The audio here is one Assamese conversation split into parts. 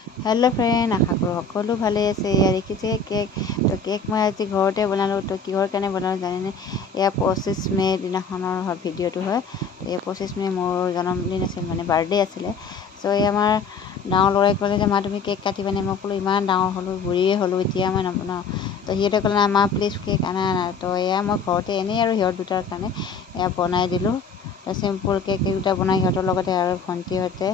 हेलो फ्रेंड आशा करो सकलो भाले आछे या देखिसे केक तो केक मैं आज घरते बनालो तो किहर काने बनालो जाने या 25 मे दिनाखনৰ ভিডিঅটো হয় এই 25 मे मोर जन्मदिन আছিল মানে बार्थडे आছিলে सो এই আমাৰ ডাঙৰ লৰাই ক'লে যে মা তুমি কেক কাটিবানে মই ক'লো ইমান ডাঙৰ হলো বুঢ়ীয়ে হলো এতিয়া মই নবনাও তো সিহঁতে ক'লে মা প্লিজ কেক আনা তো এয়া মই ঘৰতে এনেই আৰু সিহঁত দুটাৰ কাৰণে এয়া বনাই দিলোঁ সিম্পল কেক দুটা বনাই সিহঁতৰ লগতে আৰু ভণ্টিহঁতে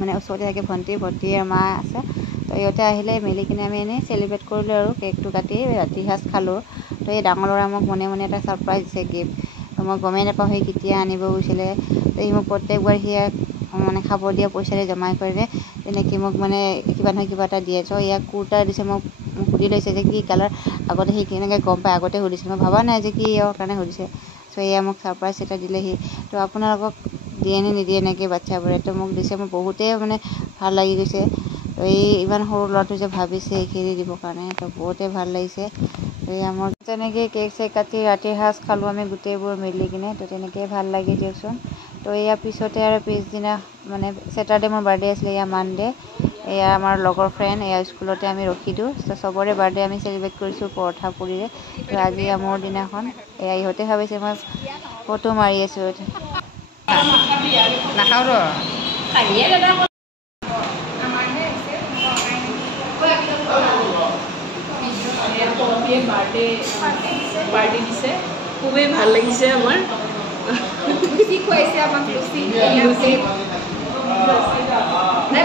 মানে ওচৰতে থাকে ভণ্টি আৰু মা আছে তো ইহঁতে আহিলে মিলি কিনে আমি এনেই চেলিব্ৰেট কৰিলোঁ আৰু কেকটো কাটি ৰাতি সাঁজ খালোঁ তো এই ডাঙৰ ল'ৰাই মোক মনে মনে এটা ছাৰপ্ৰাইজ দিছে গিফ্ট তো মই গমেই নাপাওঁ সি কেতিয়া আনিব গৈছিলে তো সি মোক প্ৰত্যেকবাৰ সি মানে খাব দিয়া পইচাৰে জমাই কৰিলে তেনেকৈ মোক মানে কিবা নহয় কিবা এটা দিয়ে চ' ইয়াক কুৰ্তা দিছে মোক সুধি লৈছে যে কি কালাৰ আগতে সি কেনেকৈ গম পায় আগতে সুধিছিল মই ভবা নাই যে কি ইয়াৰ কাৰণে সুধিছে চ' এয়া মোক ছাৰপ্ৰাইজ এটা দিলেহি তো আপোনালোকক দিয়ে নে নিদিয়ে এনেকৈ বাচ্চাবোৰে তো মোক দিছে মোৰ বহুতেই মানে ভাল লাগি গৈছে তো এই ইমান সৰু ল'ৰাটো যে ভাবিছে এইখিনি দিবৰ কাৰণে তো বহুতেই ভাল লাগিছে তো এয়া মোৰ তেনেকৈ কেক চেক কাটি ৰাতিৰ সাঁজ খালোঁ আমি গোটেইবোৰ মিলি কিনে তো তেনেকৈ ভাল লাগি দিয়কচোন তো ইয়াৰ পিছতে আৰু পিছদিনা মানে ছেটাৰডে মোৰ বাৰ্থডে আছিলে এয়া মানডে এয়া আমাৰ লগৰ ফ্ৰেণ্ড এয়া স্কুলতে আমি ৰখি দিওঁ তো চবৰে বাৰ্থডে আমি চেলিব্ৰেট কৰিছোঁ পৰঠা পুৰিৰে তো আজি মোৰ দিনাখন এয়া ইহঁতে ভাবিছে মই ফটো মাৰি আছোঁ নাখাওঁ ৰ বাৰ্থডে দিছে খুবেই ভাল লাগিছে আমাৰ লুচি খুৱাইছে আমাক লুচি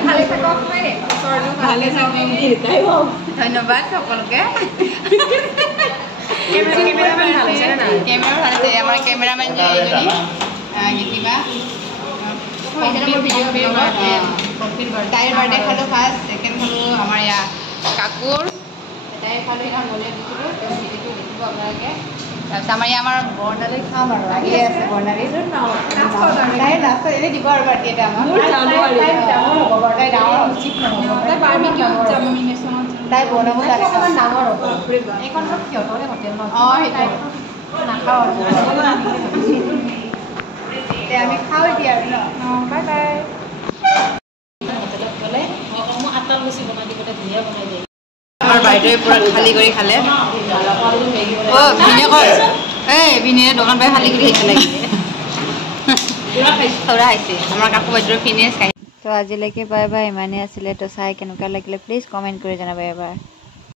ভালে থাকক ভালে থাকক ধন্যবাদ সকলোকে কেমেৰামেন ভাল হৈছে আমাৰ কেমেৰামেন কিবা তাইৰ বাৰ্থডে খালোঁ ফাৰ্ষ্ট ছেকেণ্ড খালোঁ আমাৰ ইয়াৰ কাকুৰ তাইৰ খালোঁ সেইখন বনাই দিছিলোঁ ভিডিঅ'টো দেখিব আপোনালোকে তাৰপিছত আমাৰ ইয়াৰ আমাৰ বৰ্ণালী খাম আৰু আহিয়ে আছে বৰ্ণালী তাই লাষ্টত এনেই দিব আৰু বাৰ্থডে এটা আমাৰ তাই ডাঙৰ উচিত তাই বনাব ডাঙৰ হ'ব এইখন সিহঁতৰে হোটেল ন অঁ সেইটো নাখাওঁ আমি খাওঁ এতিয়া আৰু ন বাই বাই হোটেলত গ'লে মই আটাল লুচি বনাই দিবলৈ ধুনীয়া বনাই দিয়ে আমাৰ বাইদেৱে পূৰা খালী কৰি খালে অঁ ভিনে কয় এই ভিনে দোকান পাই খালী কৰি আহিছে লাগে পুৰা খাইছে আমাৰ কাকু বাইদেউৰ ফিনিছ খাই তো আজিলৈকে বাই বাই ইমানেই আছিলে তো চাই কেনেকুৱা লাগিলে প্লিজ কমেণ্ট কৰি জনাব এবাৰ